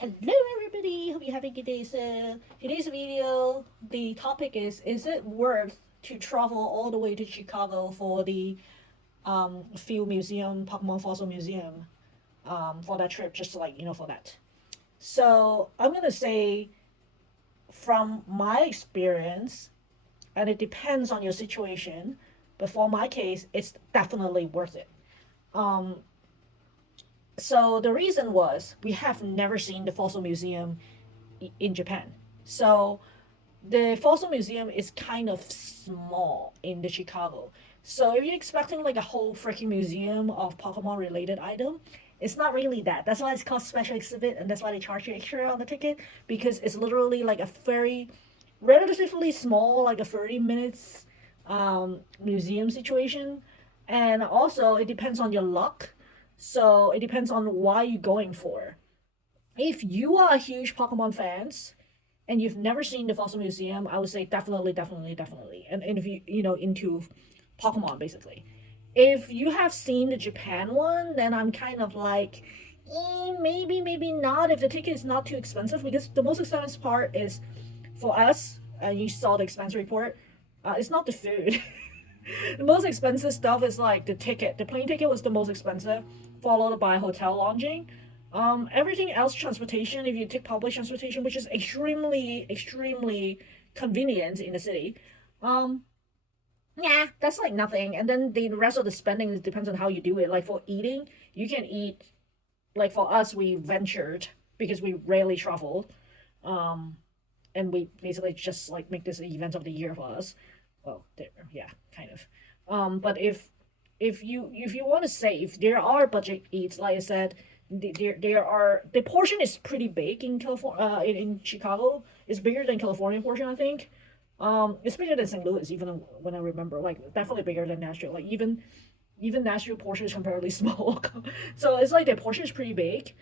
Hello everybody, hope you're having a good day. So today's video, the topic is it worth to travel all the way to Chicago for the Field Museum, Pokemon Fossil Museum, for that trip, just like, for that. So I'm gonna say from my experience, and it depends on your situation, but for my case, it's definitely worth it. Um, so the reason was we have never seen the fossil museum in Japan. So the fossil museum is kind of small in the Chicago. So if you're expecting like a whole freaking museum of Pokemon related item, it's not really that. That's why it's called special exhibit, and that's why they charge you extra on the ticket, because it's literally like a very relatively small, like a 30 minutes museum situation. And also it depends on your luck. So it depends on why you're going for. If you are a huge Pokemon fans and you've never seen the Fossil Museum, I would say definitely, definitely, definitely. And if you know into Pokemon basically. If you have seen the Japan one, then I'm kind of like, maybe, maybe not. If the ticket is not too expensive, because the most expensive part is for us. And you saw the expense report. It's not the food. The most expensive stuff is like the ticket. The plane ticket was the most expensive, followed by hotel lodging. Everything else, transportation, if you take public transportation, which is extremely, extremely convenient in the city, um, yeah, that's like nothing. And then the rest of the spending depends on how you do it. Like for eating, you can eat, like for us, we ventured because we rarely traveled. Um, and we basically just like make this an event of the year for us. Well, there, yeah, kind of. But if you want to save, there are budget eats. Like I said, there are the portion is pretty big in California. In Chicago, it's bigger than California portion, I think. It's bigger than St. Louis, even when I remember. Like definitely bigger than Nashville. Like even Nashville portion is comparatively small. So it's like the portion is pretty big.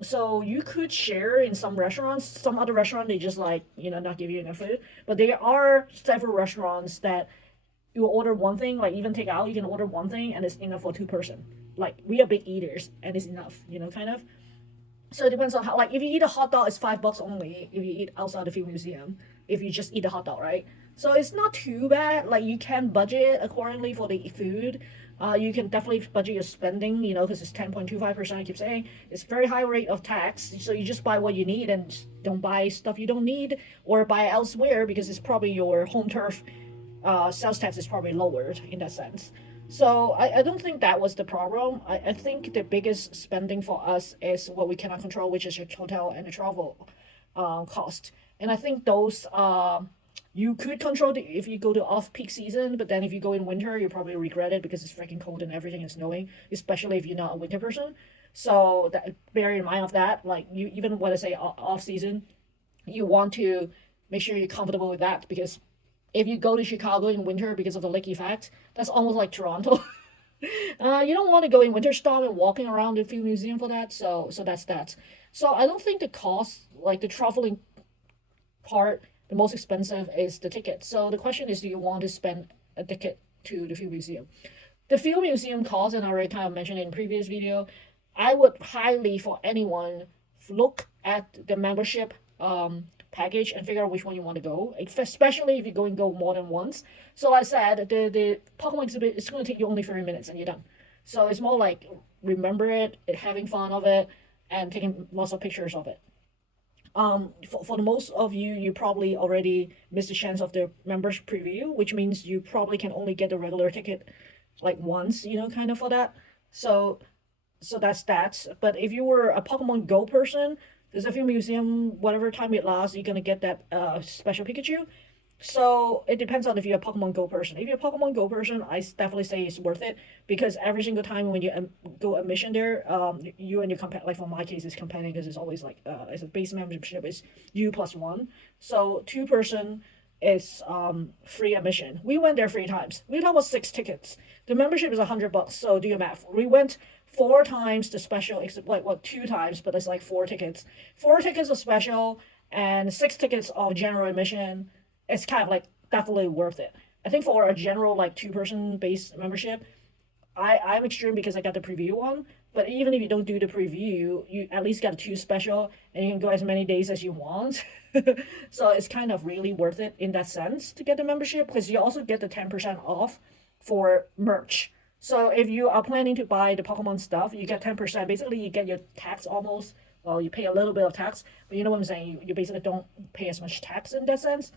So you could share in some restaurants. Some other restaurant they just like not give you enough food. But there are several restaurants that you order one thing, like even take out, you can order one thing and it's enough for two-person. Like we are big eaters and it's enough, kind of. So it depends on how. Like if you eat a hot dog, it's $5 only. If you eat outside the film museum, if you just eat a hot dog, right? So it's not too bad. Like you can budget accordingly for the food. You can definitely budget your spending, because it's 10.25%. I keep saying it's very high rate of tax. So you just buy what you need and don't buy stuff you don't need or buy elsewhere because it's probably your home turf. Sales tax is probably lowered in that sense. So I don't think that was the problem. I think the biggest spending for us is what we cannot control, which is your hotel and the travel cost. And I think those you could control if you go to off peak season, but then if you go in winter, you probably regret it because it's freaking cold and everything is snowing, especially if you're not a winter person. So that bear in mind of that, like you even when I say off season, you want to make sure you're comfortable with that because if you go to Chicago in winter because of the lake effect, that's almost like Toronto. You don't want to go in winter storm and walking around the field museum for that. So that's that. So I don't think the cost, like the traveling part, the most expensive is the ticket. So the question is, do you want to spend a ticket to the field museum? The field museum cost, and I already kind of mentioned in previous video, I would highly for anyone look at the membership package and figure out which one you want to go, especially if you're going to go more than once. So like I said, the Pokemon exhibit is going to take you only 30 minutes and you're done. So it's more like remember it, having fun of it, and taking lots of pictures of it. For the most of you, you probably already missed the chance of the members preview, which means you probably can only get the regular ticket like once, kind of for that. So that's that. But if you were a Pokemon Go person, there's a few museum, whatever time it lasts, you're gonna get that special Pikachu. So it depends on if you're a Pokemon Go person. If you're a Pokemon Go person, I definitely say it's worth it because every single time when you go a mission there, you and your companion, like for my case, it's companion because it's always like it's a base membership is you plus one. So two-person is free admission. We went there 3 times. We had almost 6 tickets. The membership is $100. So do your math. We went 4 times the special, except like what 2 times, but it's like 4 tickets. 4 tickets of special and 6 tickets of general admission. It's kind of like definitely worth it. I think for a general like two-person base membership, I'm extreme because I got the preview one. But even if you don't do the preview, you at least get two special, and you can go as many days as you want. So it's kind of really worth it in that sense to get the membership, because you also get the 10% off for merch. So if you are planning to buy the Pokemon stuff, you get 10%. Basically, you get your tax almost. Well, you pay a little bit of tax, but you know what I'm saying. You basically don't pay as much tax in that sense.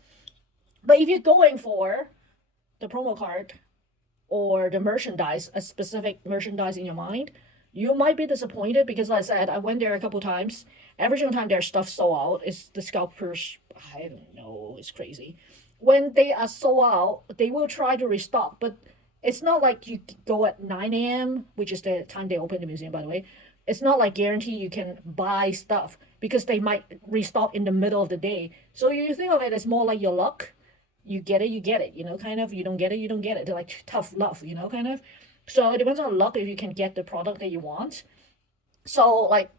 But if you're going for the promo card or the merchandise, a specific merchandise in your mind, you might be disappointed because, like I said, I went there a couple times. Every single time their stuff sold out. It's the scalpers. I don't know. It's crazy. When they are sold out, they will try to restock, but it's not like you go at 9 a.m., which is the time they open the museum, by the way. It's not like guarantee you can buy stuff because they might restock in the middle of the day. So you think of it as more like your luck. You get it, you get it, kind of. You don't get it, you don't get it. They're like tough love, kind of. So it depends on luck if you can get the product that you want. So, like,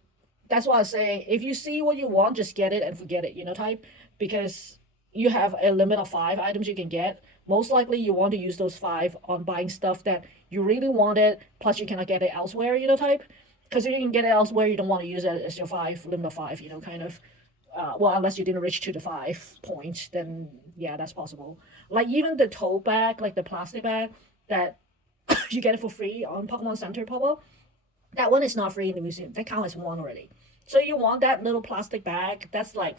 that's why I say if you see what you want, just get it and forget it, type. Because you have a limit of 5 items you can get. Most likely you want to use those 5 on buying stuff that you really wanted, plus you cannot get it elsewhere, type. Because if you can get it elsewhere, you don't want to use it as your limit of 5, kind of. Well, unless you didn't reach to the 5 point, then yeah, that's possible. Like even the tote bag, like the plastic bag that you get it for free on Pokemon Center Popo, that one is not free in the museum. That counts as one already. So you want that little plastic bag? That's like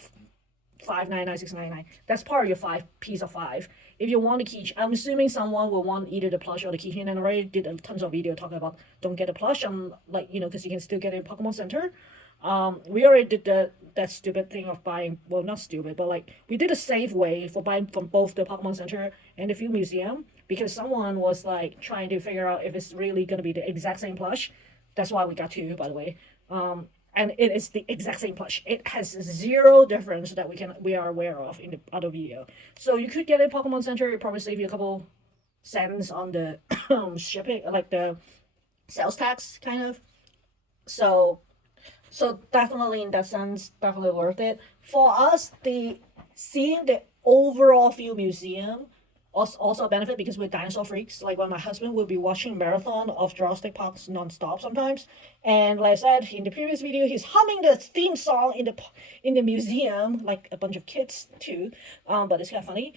5.99, 6.99. That's part of your piece of 5. If you want the key, I'm assuming someone will want either the plush or the keychain, and I already did a tons of video talking about don't get a plush. I'm like, because you can still get it in Pokemon Center. We already did that stupid thing of buying, well, not stupid, but like we did a safe way for buying from both the Pokemon Center and the Field Museum, because someone was like trying to figure out if it's really gonna be the exact same plush. That's why we got 2, by the way. And it is the exact same plush. It has 0 difference that we are aware of in the other video. So you could get a Pokemon Center. It probably save you a couple cents on the shipping, like the sales tax, kind of. So definitely in that sense, definitely worth it. For us, seeing the overall Field Museum also a benefit because we're dinosaur freaks. Like when my husband will be watching marathon of Jurassic Parks non-stop sometimes, and like I said in the previous video, he's humming the theme song in the museum like a bunch of kids too. But it's kind of funny.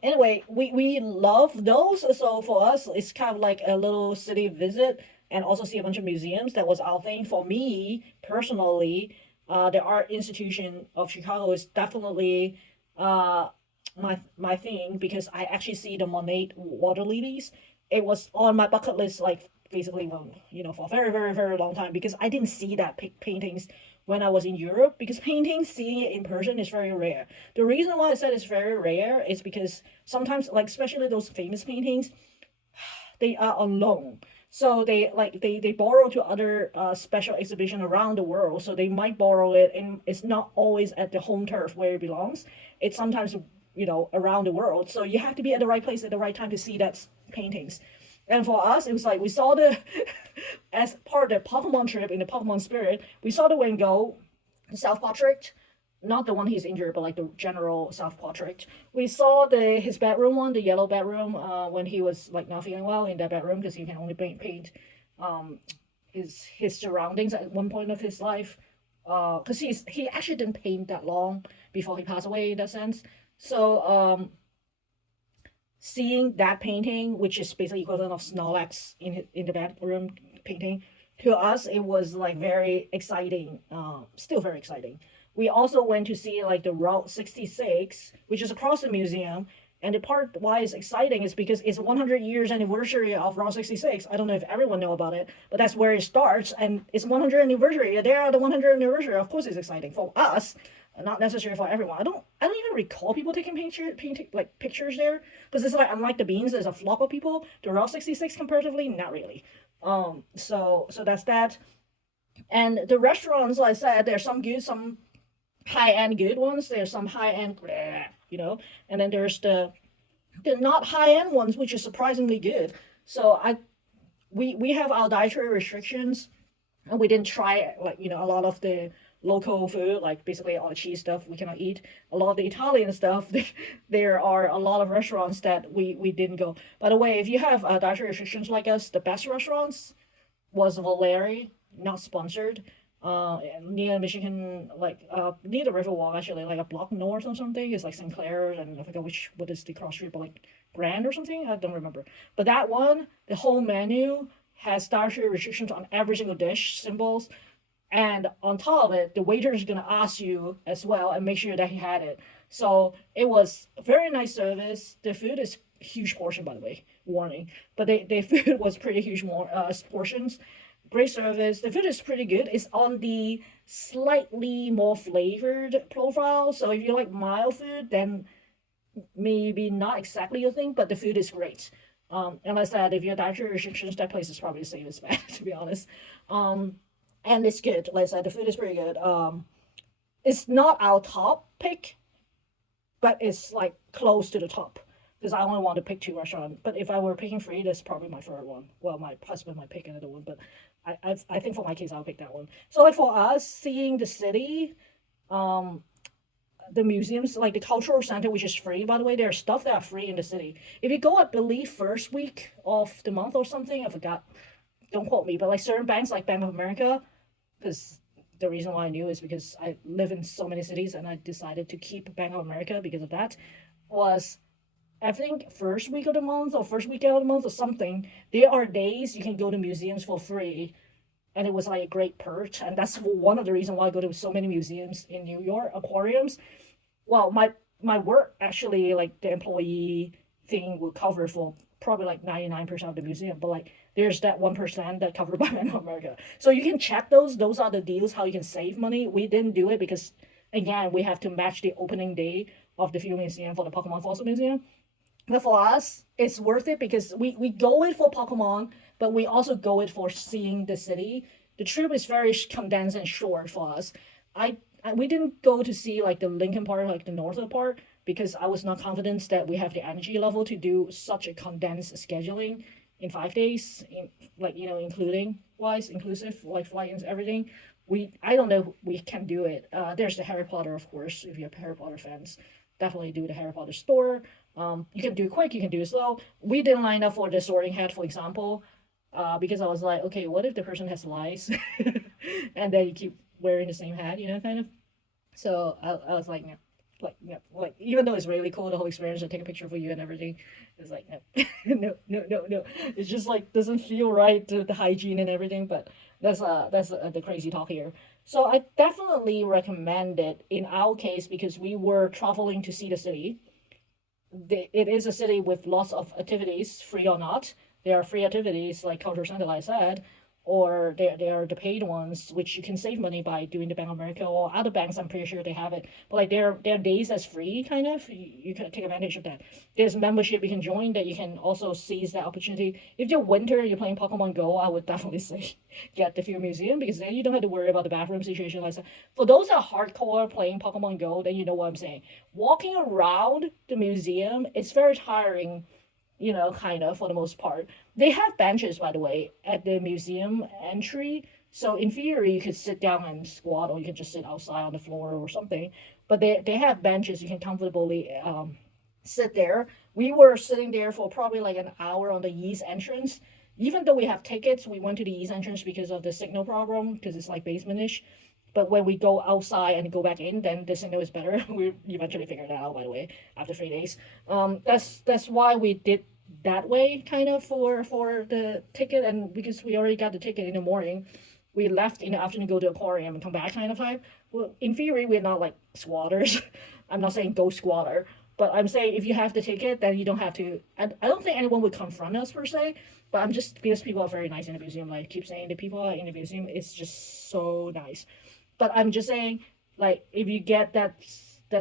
Anyway, we love those. So for us, it's kind of like a little city visit and also see a bunch of museums. That was our thing. For me personally, the art institution of Chicago is definitely my thing, because I actually see the Monet water lilies. It was on my bucket list, like basically, for a very, very, very long time, because I didn't see that paintings when I was in Europe, because paintings, seeing it in person is very rare. The reason why I said it's very rare is because sometimes, like especially those famous paintings, they are on loan. So they borrow to other special exhibition around the world. So they might borrow it, and it's not always at the home turf where it belongs. It's sometimes around the world. So you have to be at the right place at the right time to see that paintings. And for us, it was like we saw as part of the Pokemon trip in the Pokemon spirit, we saw the Wingo self-portrait, not the one he's injured, but like the general self-portrait. We saw his bedroom one, the yellow bedroom, when he was like not feeling well in that bedroom, because he can only paint his surroundings at one point of his life. Because he actually didn't paint that long before he passed away in that sense. So seeing that painting, which is basically equivalent of Snorlax in the bedroom painting, to us it was like very exciting. Still very exciting. We also went to see like the Route 66, which is across the museum. And the part why it's exciting is because it's 100 years anniversary of Route 66. I don't know if everyone know about it, but that's where it starts, and it's 100 anniversary. They are the 100 anniversary. Of course, it's exciting for us, not necessarily for everyone. I don't even recall people taking pictures there, because it's like, unlike the beans, there's a flock of people. The Route 66 comparatively, not really. So that's that. And the restaurants, like I said, there's some good, some high-end good ones. There's some high-end, and then there's the not high-end ones, which is surprisingly good. So we have our dietary restrictions, and we didn't try a lot of the local food, like basically all the cheese stuff we cannot eat. A lot of the Italian stuff, there are a lot of restaurants that we didn't go. By the way, if you have dietary restrictions like us, the best restaurants was Valeri, not sponsored. Near Michigan, like near the Riverwalk, actually, like a block north or something. It's like Sinclair, and I forget what is the cross street, but like Grand or something. I don't remember. But that one, the whole menu has dietary restrictions on every single dish, symbols, and on top of it, the waiter is gonna ask you as well and make sure that he had it. So it was very nice service. The food is huge portion, by the way, warning. But the food was pretty huge more portions. Great service. The food is pretty good. It's on the slightly more flavored profile. So if you like mild food, then maybe not exactly your thing, but the food is great. And like I said, if you're dietary restrictions, that place is probably the same as bad, to be honest. Um, and it's good. Like I said, the food is pretty good. It's not our top pick, but it's like close to the top because I only want to pick two restaurants. But if I were picking three, that's probably my favorite one. Well, my husband might pick another one, but I think for my case, I'll pick that one. So like for us, seeing the city, um, the museums, like the cultural center, which is free, by the way, there's stuff that are free in the city. If you go, I believe, first week of the month or something, I forgot. Don't quote me, but like certain banks, like Bank of America, because the reason why I knew is because I live in so many cities and I decided to keep Bank of America because of that. Was I think first week of the month or first weekend of the month or something, there are days you can go to museums for free. And it was like a great perch. And that's one of the reasons why I go to so many museums in New York, aquariums. Well, my work actually, like the employee thing will cover for probably like 99% of the museum, but like there's that 1% that covered by Bank of America. So you can check those are the deals how you can save money. We didn't do it because again we have to match the opening day of the Field Museum for the Pokemon Fossil Museum. But for us, it's worth it because we go it for Pokemon, but we also go it for seeing the city. The trip is very condensed and short for us. We didn't go to see like the Lincoln part, like the northern part, because I was not confident that we have the energy level to do such a condensed scheduling in 5 days, in like including wise, inclusive, like flight and everything. I don't know we can do it. There's the Harry Potter, of course, if you're Harry Potter fans. Definitely do the Harry Potter store. You can do it quick, you can do it slow. We didn't line up for the sorting hat, for example, because I was like, okay, what if the person has lice, and then you keep wearing the same hat, kind of. So I was like, no, like even though it's really cool, the whole experience, I take a picture for you and everything, it's like no, no. It's just like doesn't feel right to the hygiene and everything. But that's the crazy talk here. So I definitely recommend it in our case because we were traveling to see the city. It is a city with lots of activities, free or not. There are free activities like cultural center, like I said, or there are the paid ones, which you can save money by doing the Bank of America or other banks. I'm pretty sure they have it, but like there are days that's free, kind of. You can take advantage of that. There's membership you can join that you can also seize that opportunity. If you're winter, you're playing Pokemon Go, I would definitely say get the Field Museum because then you don't have to worry about the bathroom situation. Like that. For those that are hardcore playing Pokemon Go, then you know what I'm saying. Walking around the museum, it's very tiring, kind of for the most part. They have benches, by the way, at the museum entry. So in theory, you could sit down and squat, or you can just sit outside on the floor or something. But they have benches you can comfortably sit there. We were sitting there for probably like an hour on the east entrance. Even though we have tickets, we went to the east entrance because of the signal problem, because it's like basement-ish. But when we go outside and go back in, then the signal is better. We eventually figured that out, by the way, after 3 days. That's why we did that way, kind of for the ticket, and because we already got the ticket in the morning, we left in the afternoon, go to aquarium and come back, kind of time. Well, in theory, we're not like squatters. I'm not saying go squatter, but I'm saying if you have the ticket, then you don't have to. I don't think anyone would confront us per se, but I'm just because people are very nice in the museum. Like I keep saying, the people in the museum, it's just so nice. But I'm just saying, like, if you get that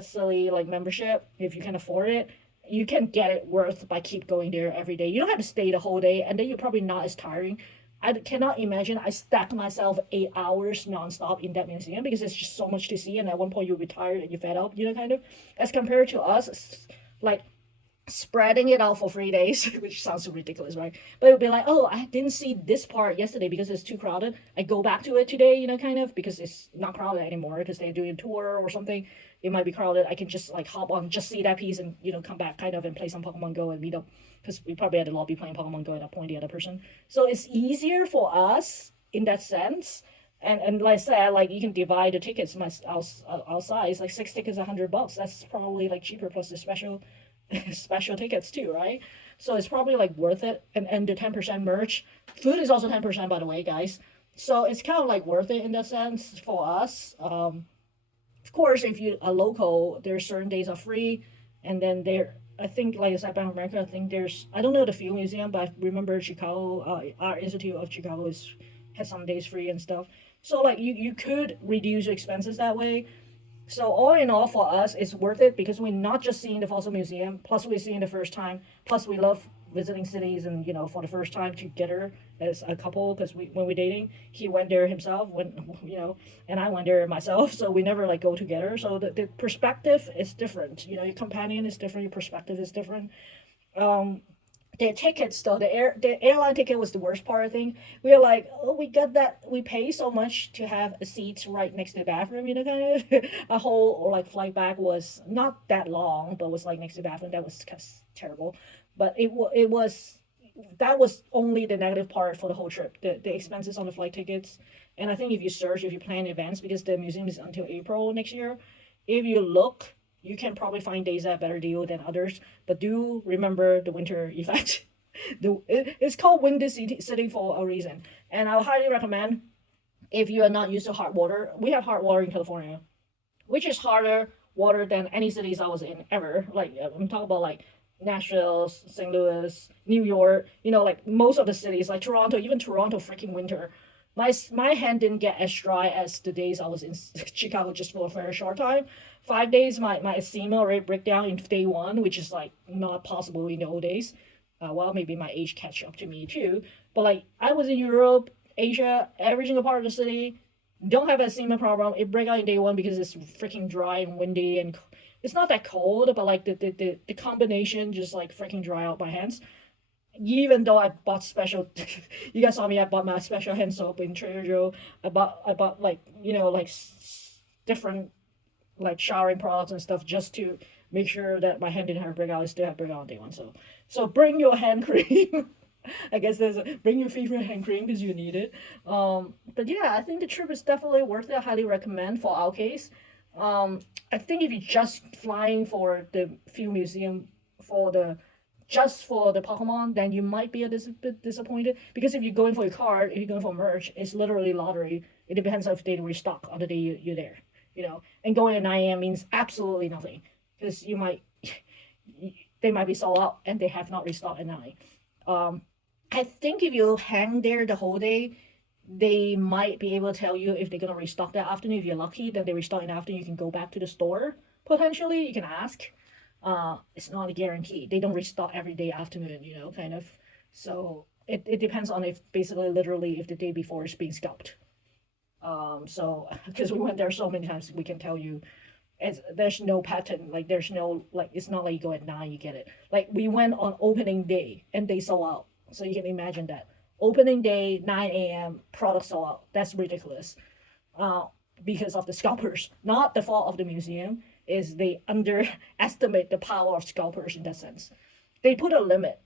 silly like membership, if you can afford it, you can get it worth by keep going there every day. You don't have to stay the whole day, and then you're probably not as tiring. I cannot imagine I stacked myself 8 hours nonstop in that museum because it's just so much to see, and at one point you'll be tired and you're fed up, kind of. As compared to us, like spreading it out for 3 days, which sounds ridiculous, right? But it would be like, oh, I didn't see this part yesterday because it's too crowded. I go back to it today, kind of, because it's not crowded anymore because they're doing a tour or something. It might be crowded. I can just like hop on, just see that piece, and come back kind of and play some Pokemon Go and meet up, because we probably had the lobby playing Pokemon Go at that point, the other person. So it's easier for us in that sense. And like I said, like you can divide the tickets outside. It's like 6 tickets, $100. That's probably like cheaper plus the special tickets too, right? So it's probably like worth it. And the 10% merch. Food is also 10%, by the way, guys. So it's kind of like worth it in that sense for us. Of course, if you are local, there's certain days are free, and then I think, like I said, Bank of America, I think I don't know the Field Museum, but I remember Chicago, Art Institute of Chicago has some days free and stuff. So like you could reduce your expenses that way. So all in all, for us, it's worth it because we're not just seeing the fossil museum. Plus, we're seeing the first time. Plus, we love visiting cities, and for the first time together as a couple. Because when we're dating, he went there himself, and I went there myself. So we never like go together. So the perspective is different. Your companion is different. Your perspective is different. The tickets though, the airline ticket was the worst part. I think we were like, oh, we got that, we pay so much to have a seat right next to the bathroom, kind of. A whole or like flight back was not that long, but was like next to the bathroom. That was terrible. But it was, that was only the negative part for the whole trip. The expenses on the flight tickets. And I think if you plan in advance, because the museum is until April next year, if you look, you can probably find days at a better deal than others, but do remember the winter effect. It's called Windy City for a reason, and I highly recommend, if you are not used to hot water. We have hot water in California, which is harder water than any cities I was in ever. Like I'm talking about like Nashville, St. Louis, New York. Like most of the cities, like Toronto, even Toronto, freaking winter. My hand didn't get as dry as the days I was in Chicago just for a very short time. 5 days, my eczema already break down in day one, which is like not possible in the old days. Well, maybe my age catch up to me too. But like I was in Europe, Asia, every single part of the city, don't have a eczema problem. It break out in day one because it's freaking dry and windy, and it's not that cold, but like the combination just like freaking dry out my hands. Even though I bought special, you guys saw me. I bought my special hand soap in Trader Joe. I bought like different like showering products and stuff just to make sure that my hand didn't have breakout. I still have breakout on day one. So bring your hand cream. I guess bring your favorite hand cream because you need it. But yeah, I think the trip is definitely worth it. I highly recommend for our case. I think if you're just flying for the Field Museum just for the Pokemon, then you might be a bit disappointed, because if you're going for your card, if you're going for merch, it's literally lottery. It depends on if they restock on the day you're there, And going at 9 a.m. means absolutely nothing, because they might be sold out and they have not restocked at 9. I think if you hang there the whole day, they might be able to tell you if they're gonna restock that afternoon. If you're lucky, then they restock in the afternoon. You can go back to the store potentially. You can ask. It's not a guarantee. They don't restock every day afternoon, kind of. So it depends on if basically literally if the day before is being scalped. So because we went there so many times, we can tell you there's no pattern. Like there's no, like, it's not like you go at 9, you get it. Like we went on opening day and they sold out. So you can imagine that. Opening day, 9 a.m., product sold out. That's ridiculous. Because of the scalpers. Not the fault of the museum. Is they underestimate the power of scalpers in that sense. They put a limit,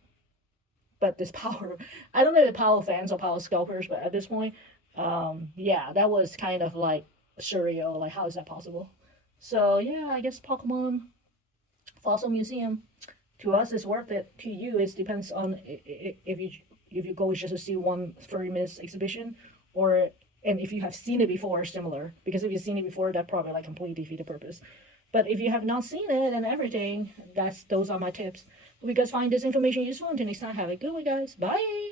but this power, I don't know the power of fans or power of scalpers, but at this point, yeah, that was kind of like surreal. Like, how is that possible? So yeah, I guess Pokemon Fossil Museum, to us, is worth it. To you, it depends on if you go just to see one 30 minutes exhibition, and if you have seen it before, similar. Because if you've seen it before, that probably like completely defeat the purpose. But if you have not seen it and everything, those are my tips. Hope you guys find this information useful. Until next time, have a good one, guys. Bye!